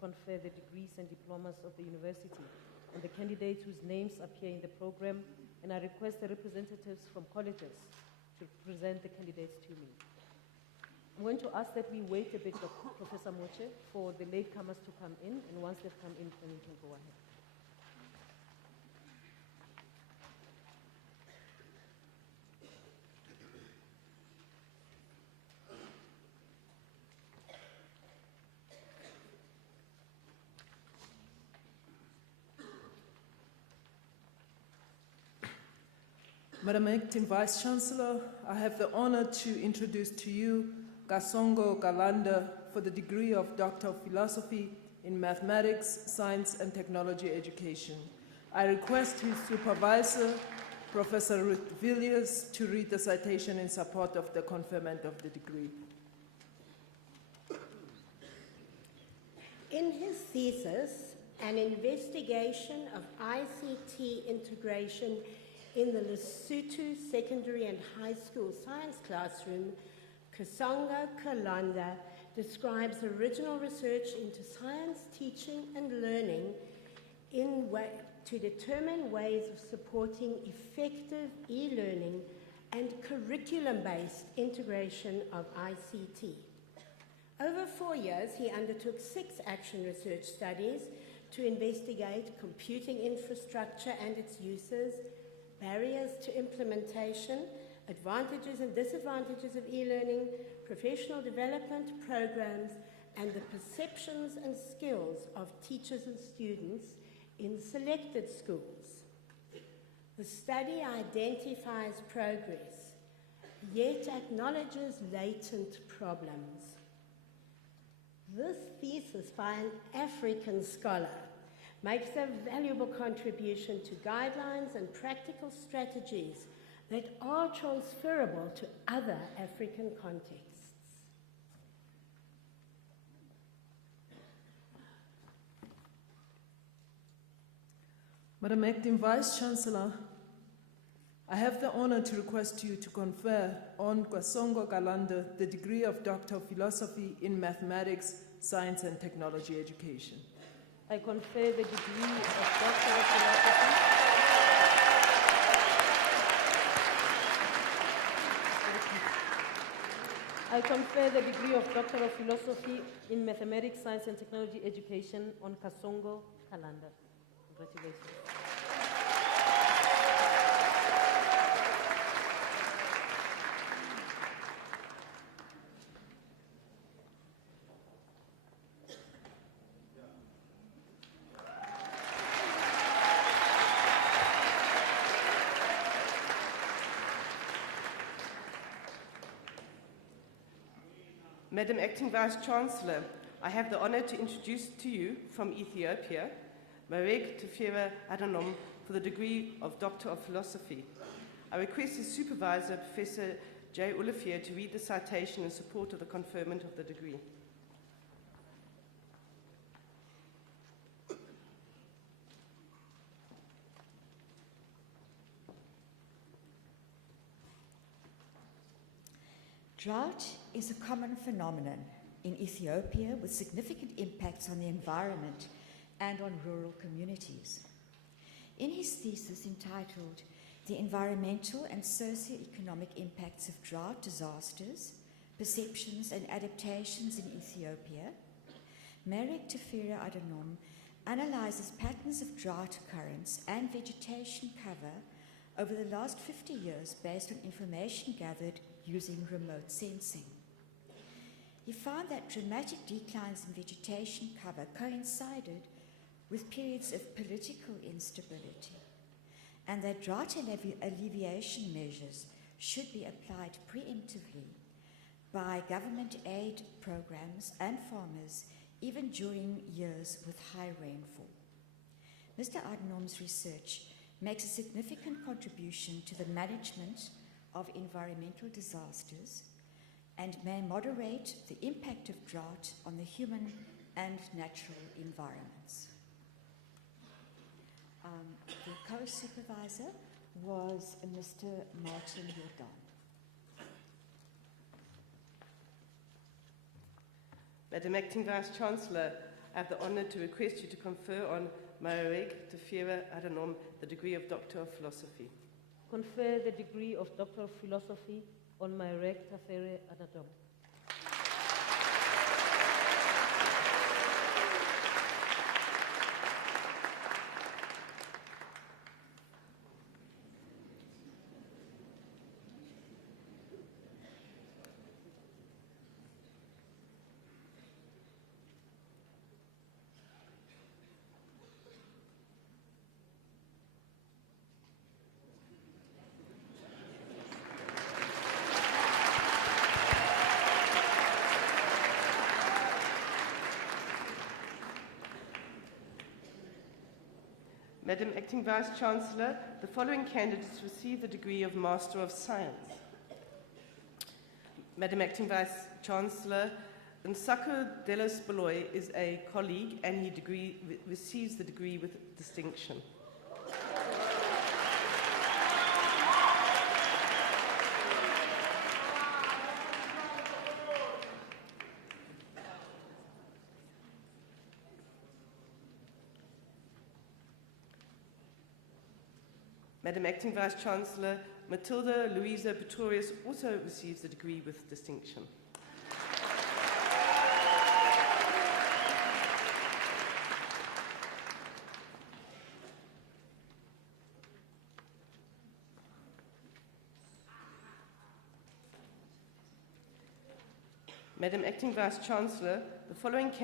confer the degrees and diplomas of the university on the candidates whose names appear in the program, and I request the representatives from colleges to present the candidates to me. I'm going to ask that we wait a bit, Professor Moche, for the latecomers to come in, and once they've come in, then we can go ahead. Madam Acting Vice-Chancellor, I have the honor to introduce to you Kasongo Kalanda for the degree of Doctor of Philosophy in Mathematics, Science and Technology Education. I request his supervisor, Professor Ruth Villiers, to read the citation in support of the conferment of the degree. In his thesis, An Investigation of ICT Integration in the Lesotho Secondary and High School Science Classroom, Kasongo Kalanda describes original research into science teaching and learning to determine ways of supporting effective e-learning and curriculum-based integration of ICT. Over 4 years, he undertook 6 action research studies to investigate computing infrastructure and its uses, barriers to implementation, advantages and disadvantages of e-learning, professional development programs, and the perceptions and skills of teachers and students in selected schools. The study identifies progress, yet acknowledges latent problems. This thesis by an African scholar makes a valuable contribution to guidelines and practical strategies that are transferable to other African contexts. Madam Acting Vice-Chancellor, I have the honor to request you to confer on Kasongo Kalanda the degree of Doctor of Philosophy in Mathematics, Science and Technology Education. I confer the degree of Doctor of Philosophy. I confer the degree of Doctor of Philosophy in Mathematics, Science and Technology Education on Kasongo Kalanda. Congratulations. Madam Acting Vice-Chancellor, I have the honor to introduce to you from Ethiopia, Marek Tefera Adonom, for the degree of Doctor of Philosophy. I request his supervisor, Professor J. Olivier, to read the citation in support of the conferment of the degree. Drought is a common phenomenon in Ethiopia with significant impacts on the environment and on rural communities. In his thesis entitled The Environmental and Socio-Economic Impacts of Drought Disasters, Perceptions and Adaptations in Ethiopia, Marek Tefera Adonom analyzes patterns of drought occurrence and vegetation cover over the last 50 years based on information gathered using remote sensing. He found that dramatic declines in vegetation cover coincided with periods of political instability, and that drought alleviation measures should be applied preemptively by government aid programs and farmers even during years with high rainfall. Mr. Adonom's research makes a significant contribution to the management of environmental disasters and may moderate the impact of drought on the human and natural environments. The co-supervisor was Mr. Martin Jordan. Madam Acting Vice-Chancellor, I have the honor to request you to confer on Meilleurs Tefera Adanom the degree of Doctor of Philosophy. Confer the degree of Doctor of Philosophy on Meilleurs Tefera Adanom. Madam Acting Vice-Chancellor, the following candidates receive the degree of Master of Science. Madam Acting Vice-Chancellor, Nsako Delos Beloy is a colleague and he receives the degree with distinction. Madam Acting Vice-Chancellor, Matilda Louisa Pretorius also receives the degree with distinction. Madam Acting Vice-Chancellor, the following candidates